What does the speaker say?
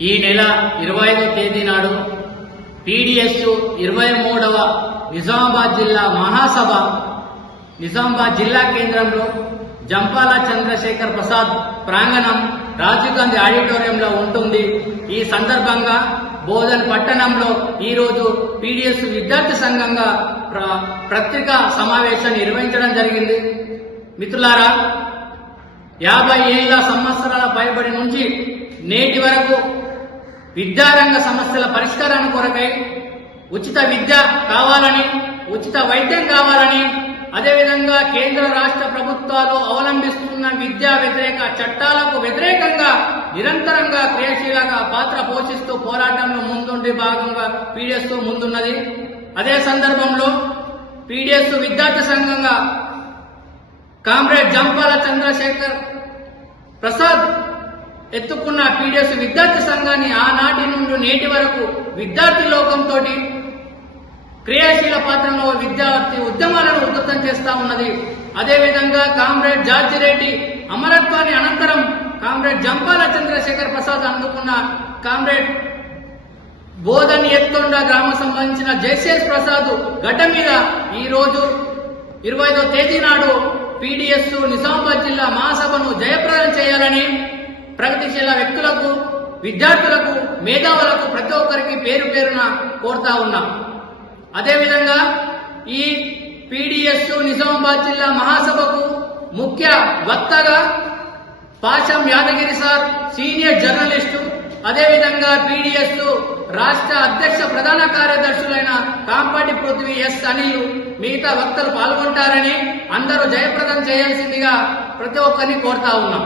ఈ నెల ఇరవై ఐదో తేదీ నాడు పీడిఎస్ ఇరవై మూడవ నిజామాబాద్ జిల్లా మహాసభ నిజామాబాద్ జిల్లా కేంద్రంలో జంపాల చంద్రశేఖర్ ప్రసాద్ ప్రాంగణం రాజీవ్ గాంధీ ఆడిటోరియంలో ఉంటుంది. ఈ సందర్భంగా బోధన్ పట్టణంలో ఈరోజు పీడిఎస్ విద్యార్థి సంఘంగా ప్ర- పత్రికా సమావేశాన్ని నిర్వహించడం జరిగింది. మిత్రులారా యాభై ఏళ్ళ సంవత్సరాల పైబడి నుంచి నేటి వరకు విద్యారంగ సమస్యల పరిష్కారాన్ని కొరకై ఉచిత విద్య కావాలని ఉచిత వైద్యం కావాలని అదేవిధంగా కేంద్ర రాష్ట్ర ప్రభుత్వాలు అవలంబిస్తున్న విద్యా వ్యతిరేక చట్టాలకు వ్యతిరేకంగా నిరంతరంగా క్రియాశీలంగా పాత్ర పోషిస్తూ పోరాటంలో ముందుండి భాగంగా పీడిఎస్ ముందున్నది. అదే సందర్భంలో పీడిఎస్ విద్యార్థి సంఘంగా కామ్రేడ్ జంపాల చంద్రశేఖర్ ప్రసాద్ ఎత్తుకున్న పీడిఎస్ విద్యార్థి సంఘాన్ని ఆనాటి నుండి నేటి వరకు విద్యార్థి లోకంతో క్రియాశీల పాత్రలో విద్యార్థి ఉద్యమాలను ఉధృతం చేస్తా ఉన్నది. అదేవిధంగా కామ్రేడ్ జార్జి రెడ్డి అమరత్వాన్ని అనంతరం కామ్రేడ్ జంపాల చంద్రశేఖర్ ప్రసాద్ అందుకున్న కామ్రేడ్ బోధన్ ఎత్తుండ గ్రామం సంబంధించిన జయశేష్ ప్రసాద్ గడ్డ మీద ఈ రోజు ఇరవై ఐదో తేదీ నాడు పీడిఎస్ నిజామాబాద్ జిల్లా మహాసభను జయప్రదం చేయాలని ప్రగతిశీల వ్యక్తులకు విద్యార్థులకు మేధావులకు ప్రతి ఒక్కరికి పేరు పేరున కోరుతా ఉన్నాం. అదేవిధంగా ఈ పీడిఎస్ నిజామాబాద్ జిల్లా మహాసభకు ముఖ్య వక్తగా Pasham Yadagiri sir senior journalist అదేవిధంగా పీడిఎస్ రాష్ట్ర అధ్యక్ష ప్రధాన కార్యదర్శులైన కాంపాటి పృథ్వీ ఎస్ అనిల్ మిగతా వక్తలు పాల్గొంటారని అందరూ జయప్రదం చేయాల్సిందిగా ప్రతి ఒక్కరిని కోరుతా ఉన్నాం.